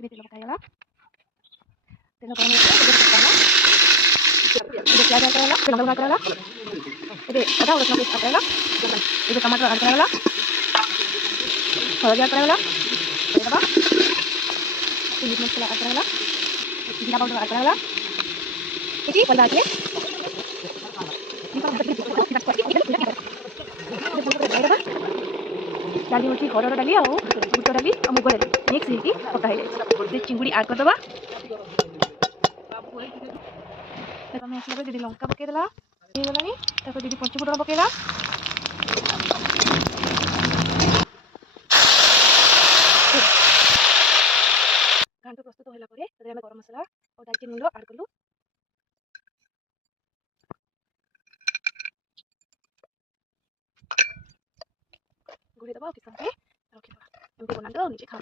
ଏବେ ତେଲ ପକା ହେଇଗଲା। ତେଲ ଗରମ ହେଇଗଲା ଏବେ ପିଆଜ ଆଡ୍ କରାଗଲା, ଲଙ୍କା ଆଡ୍ କରାଗଲା, ଏବେ ଅଦା ରସୁଣ ପେଷ୍ଟ ଆଡ୍ କରାଗଲା, ଏବେ ଟମାଟର ଆଡ୍ କରାଗଲା, ହଳଦୀ ଆଡ୍ କରାଗଲା, ଦେବା ମିଟ୍ ମସଲା ଆଡ୍ କରାଗଲା, ଜିରା ପାଉଡର ଆଡ୍ କରାଗଲା, ଏଠି ପରିବା ଆସିଲେ डाली हूँ हरड़ डाली आउ बुट डाली और मुग डाली मिक्स होगी पका है चिंगुड़ी आड करदे आम आसला दीदी लंका पकईदेला गला दीदी पंचफुटन पकईला घाट प्रस्तुत होगा गरम मसला और दालचीनी गुंड आड कलु घोड़ी दबा किस समय रखा एमती बनाते निजे खाओ।